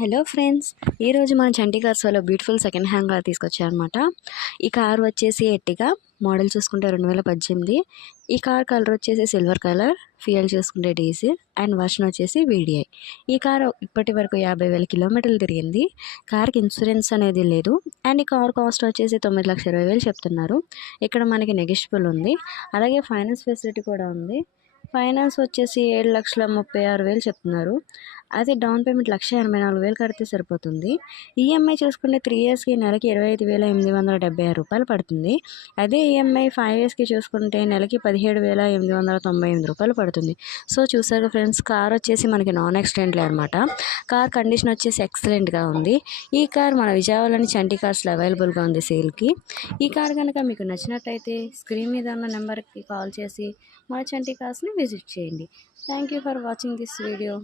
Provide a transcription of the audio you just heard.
Hello friends, ఈరోజు మన చంటి కార్స్లో beautiful second hand car తీసుకొచ్చారనమాట. ఈ కార్ వచ్చేసి ఎట్టిగా మోడల్ చూసుకుంటే 2018. ఈ కార్ కలర్ వచ్చేసి సిల్వర్ కలర్, ఫ్యూయల్ చూసుకుంటే డీజిల్ అండ్ వర్షన్ వచ్చేసి వీడిఐ. ఈ కార్ ఇప్పటి వరకు 50,000 కిలోమీటర్లు తిరిగింది. కార్కి ఇన్సూరెన్స్ అనేది లేదు అండ్ ఈ కార్ కాస్ట్ వచ్చేసి 9,20,000 చెప్తున్నారు. ఇక్కడ మనకి నెగోషియబుల్ ఉంది, అలాగే ఫైనాన్స్ ఫెసిలిటీ కూడా ఉంది. ఫైనాన్స్ వచ్చేసి 7,36,000 చెప్తున్నారు. అది డౌన్ పేమెంట్ 1,84,000 కడితే సరిపోతుంది. ఈఎంఐ చూసుకుంటే 3 ఇయర్స్కి నెలకి 25,876 రూపాయలు పడుతుంది. అదే ఈఎంఐ 5 ఇయర్స్కి చూసుకుంటే నెలకి 17,898 రూపాయలు పడుతుంది. సో చూసారు ఫ్రెండ్స్, కార్ వచ్చేసి మనకి నాన్ యాక్సిడెంట్లే అనమాట. కార్ కండిషన్ వచ్చేసి ఎక్సలెంట్గా ఉంది. ఈ కార్ మన విజయవాడలోని చంటి కార్స్లో అవైలబుల్గా ఉంది సేల్కి. ఈ కార్ కనుక మీకు నచ్చినట్టయితే స్క్రీన్ మీద ఉన్న నెంబర్కి కాల్ చేసి మన చంటి కార్స్ని విజిట్ చేయండి. Thank you for watching this video.